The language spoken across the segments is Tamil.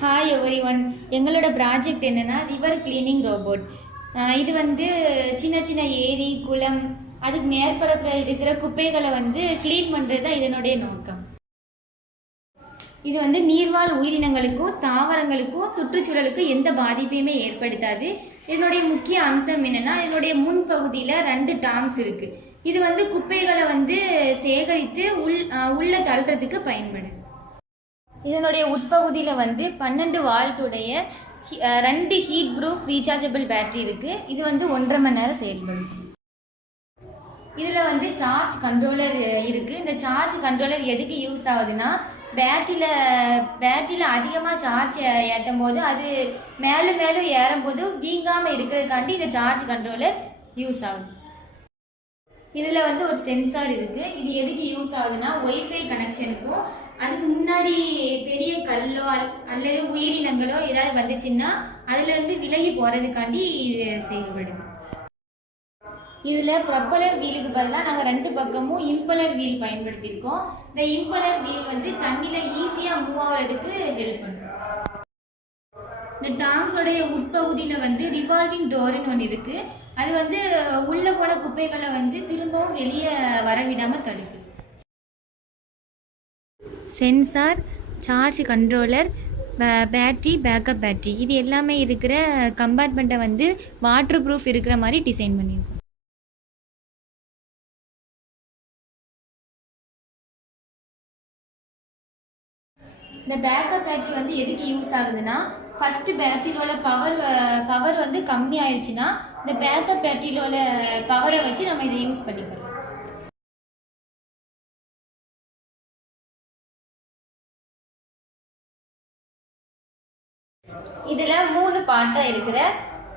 Hi every one. எங்களோட ப்ராஜெக்ட் என்னென்னா ரிவர் கிளீனிங் ரோபோட். இது வந்து சின்ன சின்ன ஏரி குளம் அதுக்கு மேற்பரப்பில் இருக்கிற குப்பைகளை வந்து க்ளீன் பண்ணுறது தான் இதனுடைய நோக்கம். இது வந்து நீர்வாழ் உயிரினங்களுக்கும் தாவரங்களுக்கும் சுற்றுச்சூழலுக்கும் எந்த பாதிப்பையுமே ஏற்படுத்தாது. இதனுடைய முக்கிய அம்சம் என்னென்னா இதனுடைய முன்பகுதியில் 2 டாங்ஸ் இருக்குது. இது வந்து குப்பைகளை வந்து சேகரித்து உள்ள தள்ளுறதுக்கு பயன்படுது. இதனுடைய உட்பகுதியில் வந்து 12 வால்ட்டுடைய 2 ஹீட் ப்ரூஃப் ரீசார்ஜபிள் பேட்டரி இருக்குது. இது வந்து 1.5 மணி நேரம் செயல்படும். இதில் வந்து சார்ஜ் கண்ட்ரோலர் இருக்குது. இந்த சார்ஜ் கண்ட்ரோலர் எதுக்கு யூஸ் ஆகுதுன்னா, பேட்டரியில் அதிகமாக சார்ஜ் ஏற்றும் போது அது மேலும் மேலும் ஏறும்போது வீங்காமல் இருக்கிறதுக்காண்டி இந்த சார்ஜ் கண்ட்ரோலர் யூஸ் ஆகுது. இதில் வந்து ஒரு சென்சார் இருக்குது. இது எதுக்கு யூஸ் ஆகுதுன்னா, ஒய்ஃபை கனெக்ஷனுக்கும் அதுக்கு முன்னாடி பெரிய கல்லோ அல்லது உயிரினங்களோ ஏதாவது வந்துச்சுன்னா அதுலேருந்து விலகி போகிறதுக்காண்டி இது செயல்படுது. இதில் ப்ரொப்பலர் வீலுக்கு பதிலாக நாங்கள் 2 பக்கமும் இம்பலர் வீல் பயன்படுத்தியிருக்கோம். இந்த இம்பலர் வீல் வந்து தண்ணியில் ஈஸியாக மூவ் ஆகிறதுக்கு ஹெல்ப் பண்ணும். இந்த டாங்ஸோடைய உட்பகுதியில் வந்து ரிவால்விங் டோர்னு ஒன்று இருக்குது. அது வந்து உள்ளே போன குப்பைகளை வந்து திரும்பவும் வெளியே வரவிடாமல் தடுக்குது. Sensor, charge controller, battery, backup battery இது எல்லாமே இருக்கிற கம்பார்ட்மெண்ட்டை வந்து வாட்டர் ப்ரூஃப் இருக்கிற மாதிரி டிசைன் பண்ணியிருக்கோம். இந்த பேக்கப் பேட்டரி வந்து எதுக்கு யூஸ் ஆகுதுன்னா, ஃபஸ்ட்டு பேட்டரியில பவர் வந்து கம்மி ஆயிடுச்சுன்னா இந்த பேக்கப் பேட்டரியில பவரை வச்சு நம்ம இதை யூஸ் பண்ணிக்கிறோம். இதில் 3 பார்ட்டாக இருக்கிற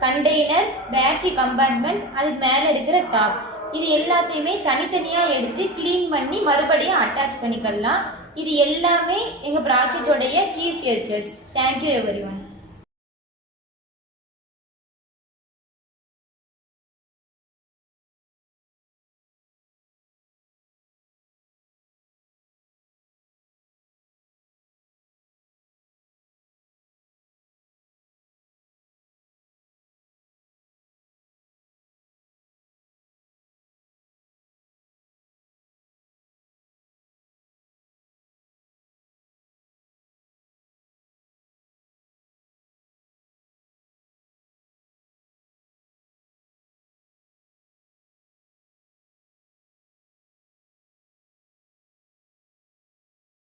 கண்டெய்னர், பேட்டரி கம்பார்ட்மெண்ட், அதுக்கு மேலே இருக்கிற டாப் இது எல்லாத்தையுமே தனித்தனியாக எடுத்து க்ளீன் பண்ணி மறுபடியும் அட்டாச் பண்ணிக்கலாம். இது எல்லாமே எங்கள் ப்ராஜெக்டோடைய key features. Thank you every one.